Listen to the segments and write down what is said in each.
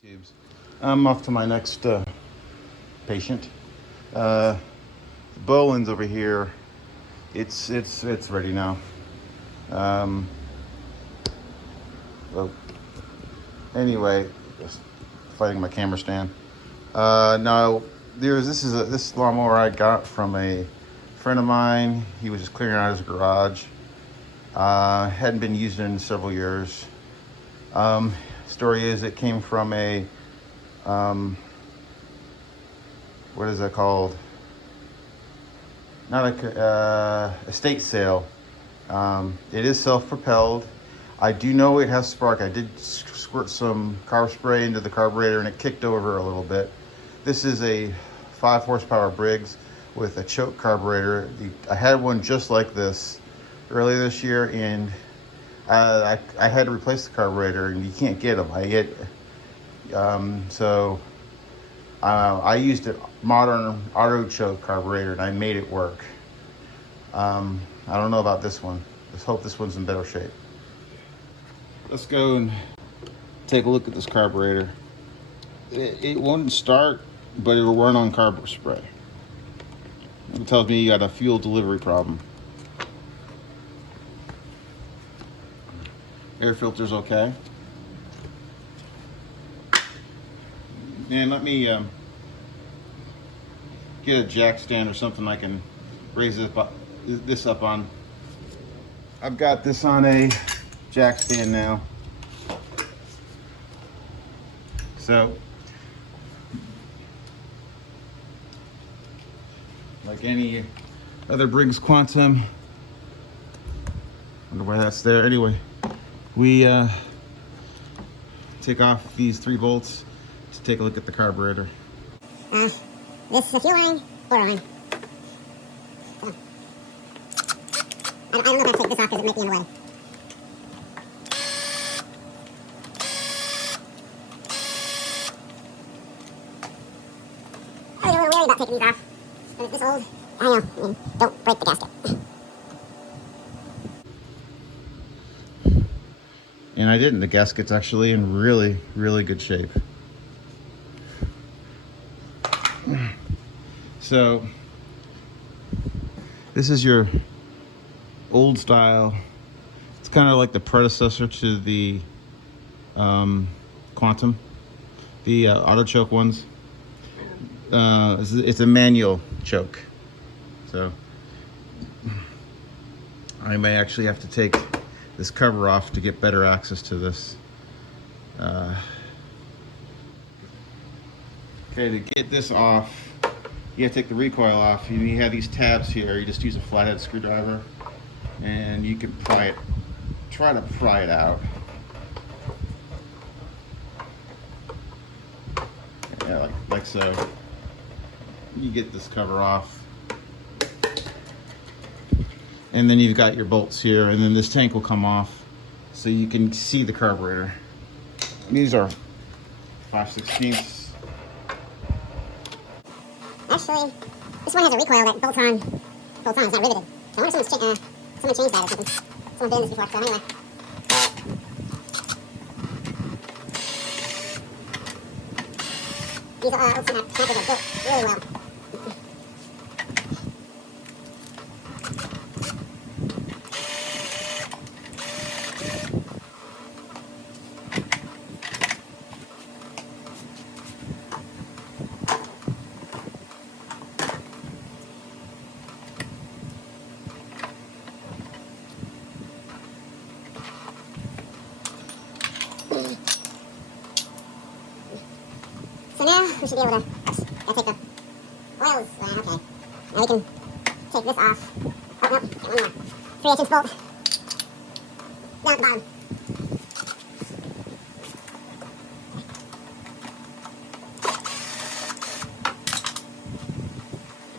Tubes. I'm off to my next patient. The Bowen's over here. It's ready now. Well, anyway, just fighting my camera stand. No, this lawnmower I got from a friend of mine. He was just clearing out his garage. Hadn't been used in several years. Story is it came from a what is that called? Not a estate sale. It is self-propelled. I do know it has spark. I did squirt some carb spray into the carburetor and it kicked over a little bit. This is a 5 horsepower Briggs with a choke carburetor. I had one just like this earlier this year, and I had to replace the carburetor, and you can't get them. I used a modern auto choke carburetor, and I made it work. I don't know about this one. Let's hope this one's in better shape. Let's go and take a look at this carburetor. It won't start, but it'll run on carb spray. It tells me you got a fuel delivery problem. Air filter's okay. And let me get a jack stand or something I can raise this up on. I've got this on a jack stand now. So, like any other Briggs Quantum, wonder why that's there. Anyway, we take off these 3 bolts to take a look at the carburetor. This is a fuel line or a line. I don't know if I take this off because it might be in the way. I was a little wary about taking these off. But it's this old. I know. Don't break the gasket. And I didn't. The gasket's actually in really, really good shape. So, this is your old style. It's kind of like the predecessor to the Quantum, the auto choke ones. It's a manual choke. So, I may actually have to take this cover off to get better access to this. Okay, to get this off, you have to take the recoil off. You have these tabs here. You just use a flathead screwdriver and you can pry it, try to pry it out. Yeah, like so. You get this cover off. And then you've got your bolts here, and then this tank will come off so you can see the carburetor. These are 5/16. Actually, this one has a recoil that bolts on. It's not riveted. So I wonder if someone changed that or something. Someone's doing this before, so anyway. These old snappers are built really well. So now we should be able to take the oils. Okay. Now we can take this off. Oh no, get one more. 3/8" bolt. Down at the bottom.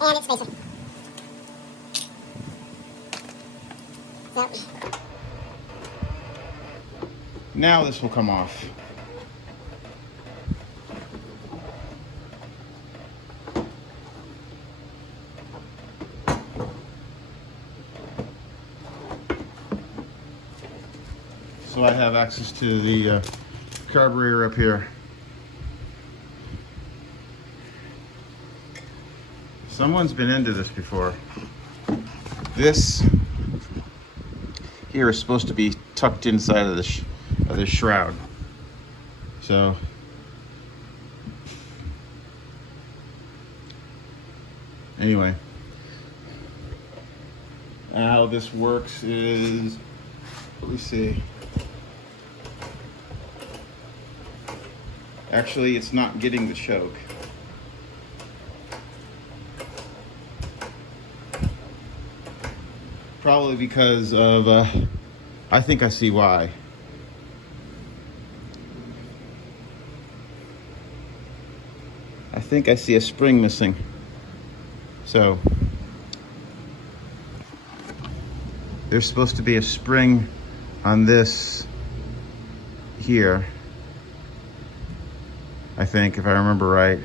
And it's spacer. So Now this will come off. So I have access to the carburetor up here. Someone's been into this before. This here is supposed to be tucked inside of the shroud. So anyway, how this works is, let me see. Actually, it's not getting the choke. Probably because of, I think I see why. I think I see a spring missing. So, there's supposed to be a spring on this here, I think, if I remember right.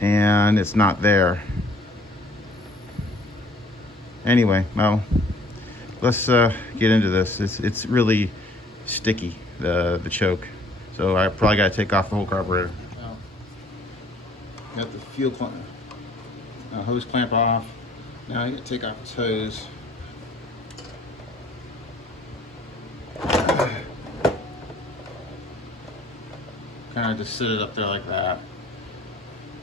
And it's not there. Anyway, well, let's get into this. It's really sticky, the choke. So I probably got to take off the whole carburetor. Got the fuel clamp, hose clamp off. Now I got to take off its hose. Kind of just sit it up there like that.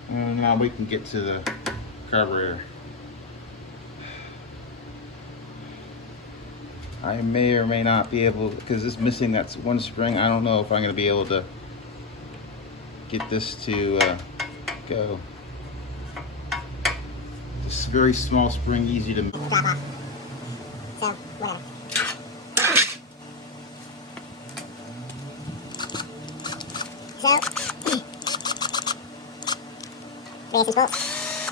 And now we can get to the carburetor. I may or may not be able, because it's missing that one spring. I don't know if I'm going to be able to get this to go. This very small spring, easy to drop off. So, whatever. So, there's some bolts.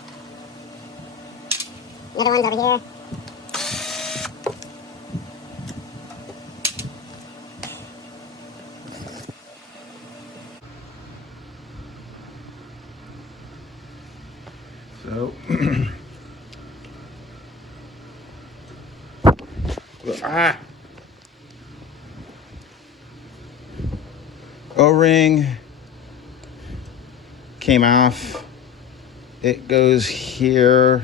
Another one's over here. So, O-ring came off. It goes here.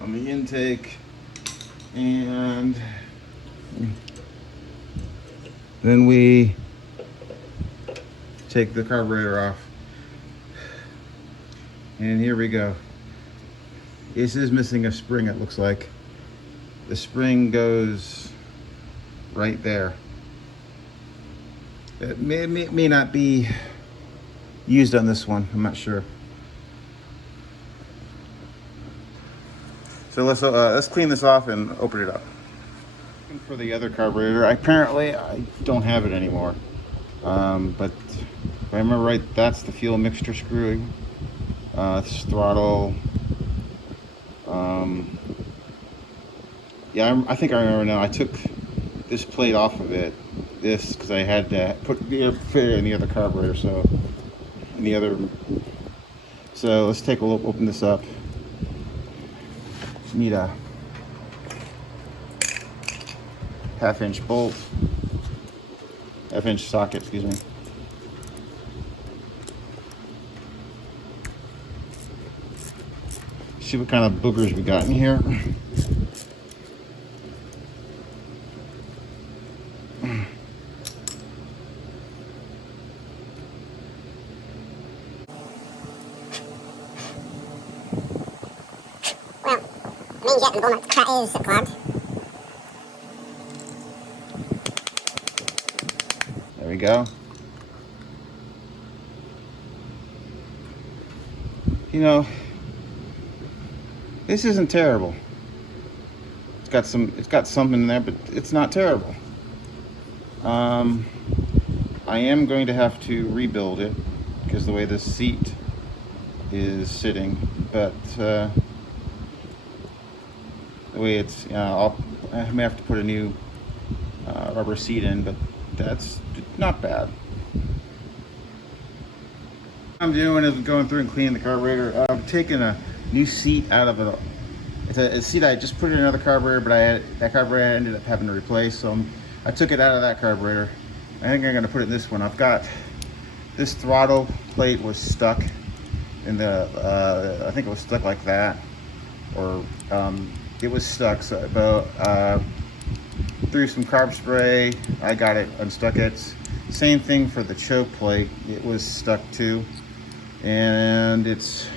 On the intake. And then we take the carburetor off. And here we go. This is missing a spring, it looks like. The spring goes right there. It may not be used on this one, I'm not sure. So let's clean this off and open it up. For the other carburetor, apparently I don't have it anymore. But if I remember right, that's the fuel mixture screw. This throttle. Yeah, I think I remember now. I took this plate off of it. This because I had to put the air filter in the other carburetor. So let's take a look. Open this up. Need a half-inch bolt, half-inch socket, excuse me. See what kind of boogers we got in here. Main jet and the Bullnut is clogged. There we go. You know, this isn't terrible. It's got something in there, but it's not terrible. I am going to have to rebuild it because the way this seat is sitting, but the way it's, I may have to put a new rubber seat in, but that's not bad. What I'm doing is going through and cleaning the carburetor. I've taken a new seat out of it's see that I just put in another carburetor, but that carburetor I ended up having to replace, so I took it out of that carburetor. I think I'm gonna put it in this one. I've got this throttle plate was stuck in the, I think it was stuck like that, or it was stuck, so, but through some carb spray, I got it, unstuck it. Same thing for the choke plate, it was stuck too, and it's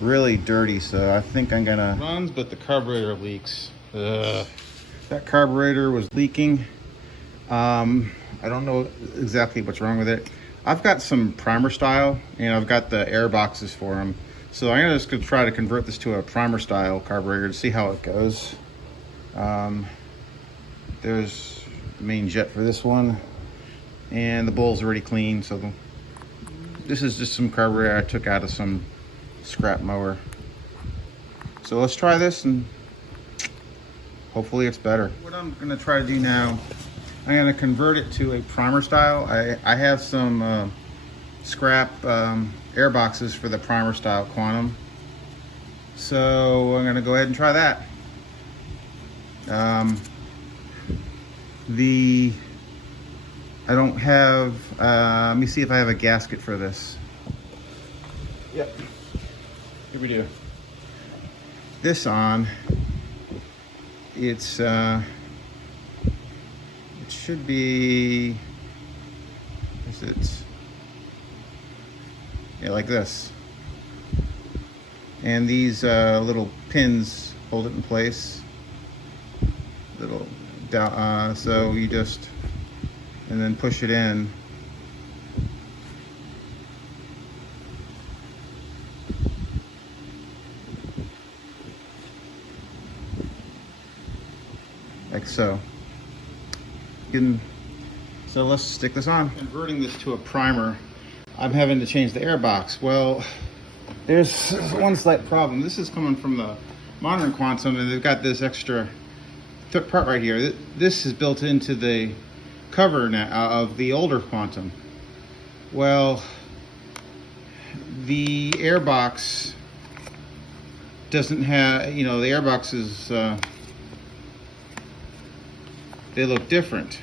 really dirty, so I think I'm gonna runs, but the carburetor leaks. That carburetor was leaking. I don't know exactly what's wrong with it. I've got some primer style, and I've got the air boxes for them, so I'm just gonna try to convert this to a primer style carburetor to see how it goes. There's the main jet for this one, and the bowl's already clean, so this is just some carburetor I took out of some scrap mower. So let's try this and hopefully it's better. What I'm gonna try to do now, I'm gonna convert it to a primer style. I have some scrap air boxes for the primer style Quantum. So I'm gonna go ahead and try that. I don't have, let me see if I have a gasket for this. Yep, here we do. This on, it's, it should be, is it, yeah, like this. And these little pins hold it in place. Little down, so you just, and then push it in. Like so. So let's stick this on. Converting this to a primer, I'm having to change the air box. Well, there's one slight problem. This is coming from the modern Quantum, and they've got this extra part right here. This is built into the cover now of the older Quantum. Well, the air box doesn't have, you know, the air boxes, they look different.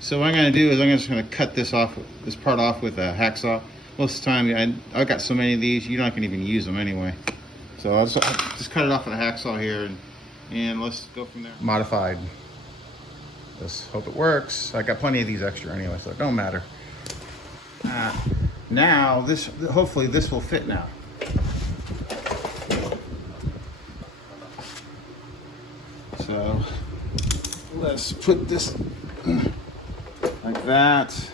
So what I'm going to do is I'm just going to cut this part off with a hacksaw. Most of the time, I've got so many of these, you're not going to even use them anyway. So I'll just cut it off with a hacksaw here, and let's go from there. Modified. Let's hope it works. I got plenty of these extra anyway, so it don't matter. Now, hopefully this will fit now. So let's put this like that.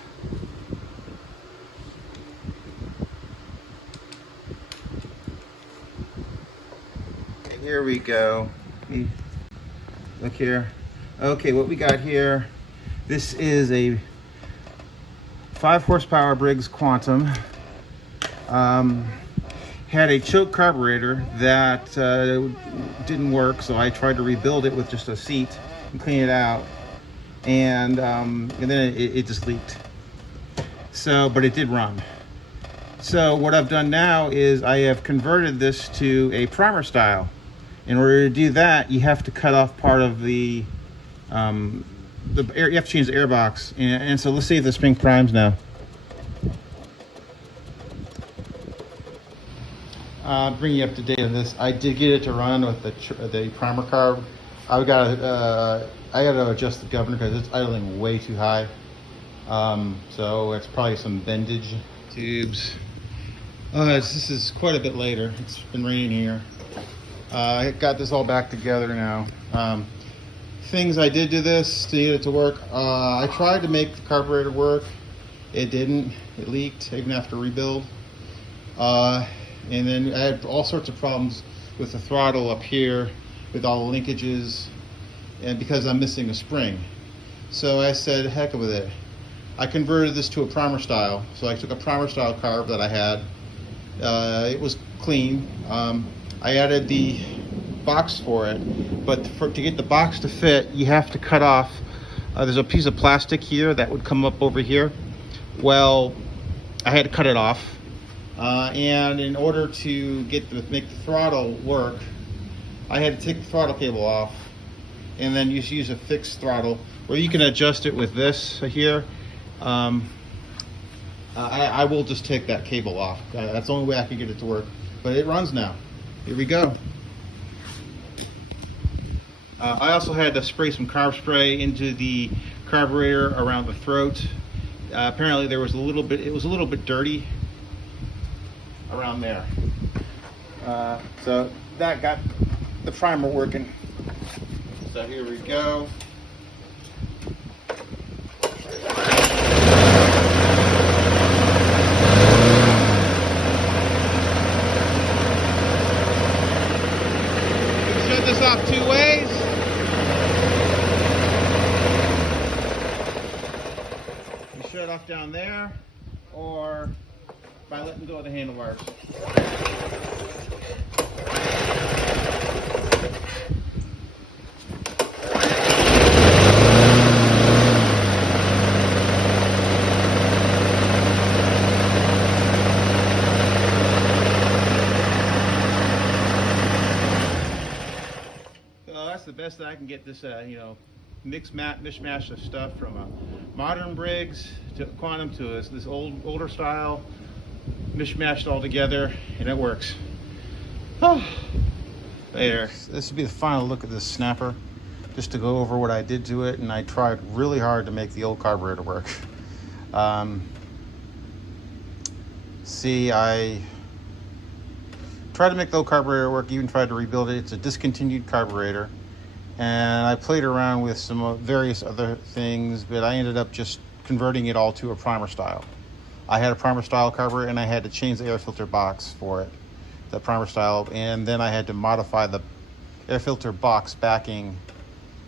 And here we go. Look here. Okay, what we got here, this is a 5 horsepower Briggs Quantum. Had a choke carburetor that didn't work, so I tried to rebuild it with just a seat and clean it out, and then it just leaked. So, but it did run. So what I've done now is I have converted this to a primer style. In order to do that, you have to cut off part of the air. You have to change the air box, and so let's see if the spring primes now. Bring you up to date on this. I did get it to run with the primer carb. I got to adjust the governor because it's idling way too high. So it's probably some bendage tubes. This is quite a bit later. It's been raining here. I got this all back together now. Things I did to this to get it to work. I tried to make the carburetor work. It didn't. It leaked even after rebuild. And then I had all sorts of problems with the throttle up here, with all the linkages, and because I'm missing a spring. So I said, heck with it. I converted this to a primer style. So I took a primer style carb that I had. It was clean. I added the box for it, but to get the box to fit, you have to cut off. There's a piece of plastic here that would come up over here. Well, I had to cut it off. And in order to make the throttle work, I had to take the throttle cable off and then just use a fixed throttle, or you can adjust it with this here. I will just take that cable off. That's the only way I can get it to work. But it runs now. Here we go. I also had to spray some carb spray into the carburetor around the throat. Apparently there was it was a little bit dirty around there. So that got the primer working. So here we go. Shut this off 2 ways. You shut it off down there, or by letting go of the handlebars. The best that I can get this, mishmash of stuff from a modern Briggs to Quantum to this older style, mishmashed all together, and it works. Oh, there. This will be the final look at this snapper, just to go over what I did to it, and I tried really hard to make the old carburetor work. I tried to make the old carburetor work, even tried to rebuild it. It's a discontinued carburetor. And I played around with some various other things, but I ended up just converting it all to a primer style. I had a primer style carburetor, and I had to change the air filter box for it, the primer style, and then I had to modify the air filter box backing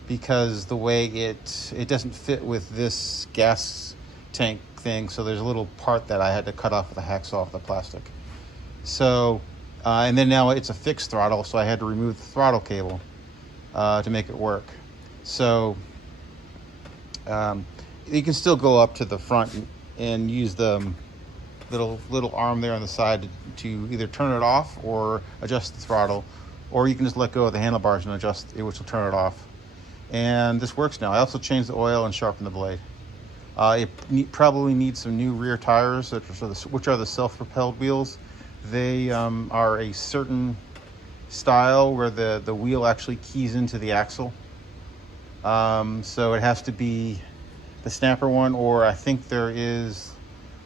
because the way it doesn't fit with this gas tank thing, so there's a little part that I had to cut off with a hacksaw of the plastic. So, and then now it's a fixed throttle, so I had to remove the throttle cable to make it work. So you can still go up to the front and use the little arm there on the side to either turn it off or adjust the throttle, or you can just let go of the handlebars and adjust it, which will turn it off. And this works now. I also changed the oil and sharpened the blade. Probably needs some new rear tires, which are the self-propelled wheels. They are a certain style where the wheel actually keys into the axle. So it has to be the Snapper one, or I think there is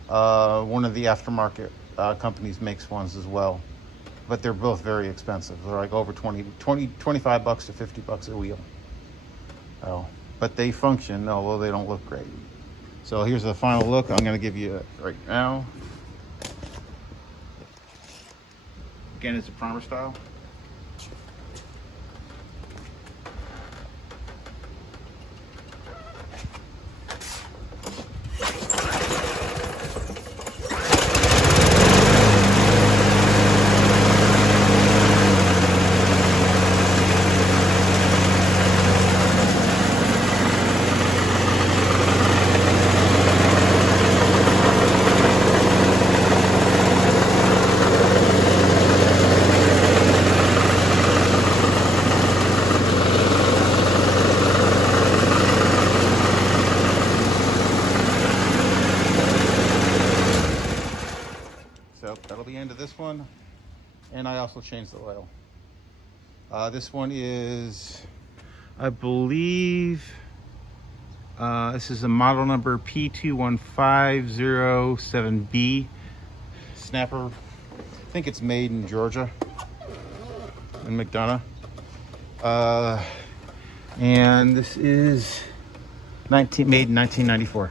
one of the aftermarket companies makes ones as well. But they're both very expensive. They're like over 25 bucks to 50 bucks a wheel. Oh, but they function, although they don't look great. So here's the final look I'm going to give you right now. Again, it's a primer style. So that'll be the end of this one. And I also changed the oil. This one is, I believe, this is a model number P21507B. Snapper. I think it's made in Georgia, in McDonough. And this is made in 1994.